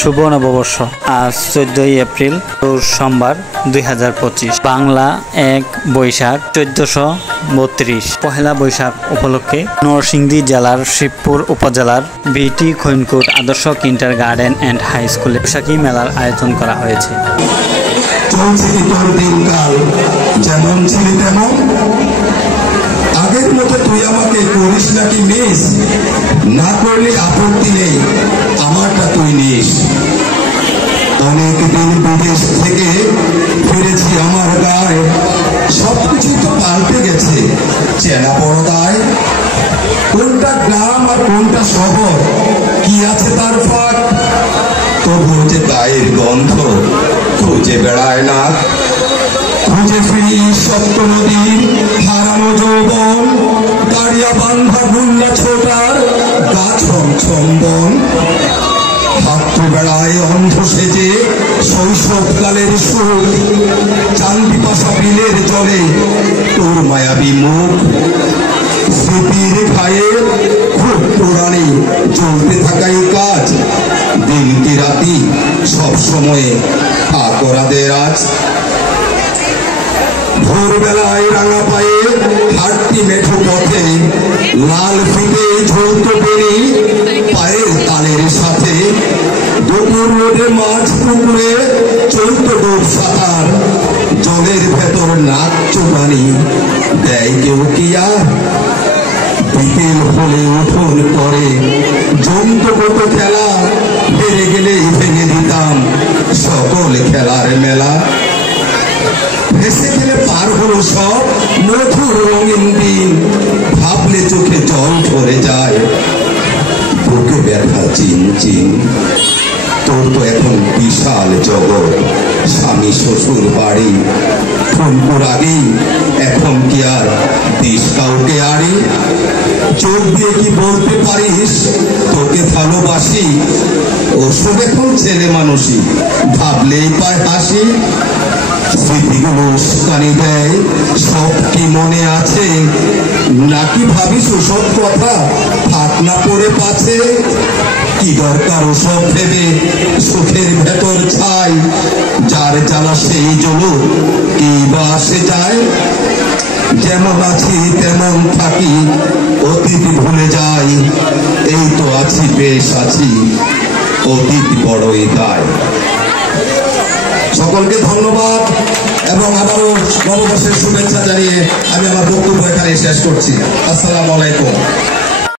শুভ নববর্ষ। আজ 14 এপ্রিল সোমবার 2025, বাংলা 1 বৈশাখ 1432। পহেলা বৈশাখ উপলক্ষে নরসিংদী জেলার শিবপুর উপজেলার বিটি খৈনকুট আদর্শ কিন্ডার গার্ডেন অ্যান্ড হাই স্কুলে বৈশাখী মেলার আয়োজন করা হয়েছে। যেমন ছিলি তেমন আগের মতো তুই আমাকে করিস নাকি মিস, না করলে আপত্তি নেই, আমারটা তুই নিস। অনেকদিন বিদেশ থেকে ফিরেছি আমার গায়ে, সবকিছু তো পাল্টে গেছে চেনা পরদায়। কোনটা গ্রাম আর কোনটা শহর, কি আছে তার ফাঁক, তবু যে গায়ের গন্ধ খুঁজে বেড়ায় না। খুঁজে ফিরি সপ্ত নদীর হারানো যৌবন, দাঁড়িয়া বান্ধা গুল্লা ছোটার গাছ ছম্বন। হাঁটতে বেড়ায় অন্ধ সেজে শৈশবকালের সুখ, চান্দি পাশা বিলের জলে তোর মায়াবী মুখ। স্মৃতির খায়ে খুব পুরানি চলতে থাকাই কাজ, দিন কি রাতি সব সময়ে আকরাদের আজ। ভোরবেলায় রাঙা পায়ে হাঁটতি মেঠো পথে, লাল ফিতে ঝুলত বেরি পায়ের তালের সাথে। দুপুর রোদে মাছ পুকুরে চলত ডোব সাঁতার, জলের ভেতর নাচ চুবানি দেয় কেউ কি আর। বিকেল হলে উঠোন করে জমত কত খেলা, হেরে গেলেই ভেঙে দিতাম সকল খেলার মেলা। ভেসে গেলে পার হলো সব মধুর রঙিন দিন, ভাবলে চোখে জল ভরে যায়, বুকে ব্যথা চিন চিন। তোর তো এখন বিশাল জগৎ, স্বামী শ্বশুর বাড়ি, ফোনপুর আগেই এখন কি আর দিস কাউকে আড়ি। চোখ দিয়ে কি বলতে পারিস তোকে ভালোবাসি, ওসব এখন ছেলে মানুষই ভাবলেই পায় হাসি। স্মৃতিগুলো উস্কানি দেয় সব কি মনে আছে, নাকি ভাবিস ওসব কথা থাক না পড়ে পাছে। কি দরকার ওসব ভেবে সুখের ভেতর ছাই, যার জ্বালা সেই জ্বলুক কি বা আসে যায়। যেমন আছি তেমন থাকি, অতীত ভুলে যাই, এই তো আছি বেশ আছি, অতীত বড়ই দায়। সকলকে ধন্যবাদ এবং আবারও নববর্ষের শুভেচ্ছা জানিয়ে আমি আমার বক্তব্য এখানে শেষ করছি। আসসালামু আলাইকুম।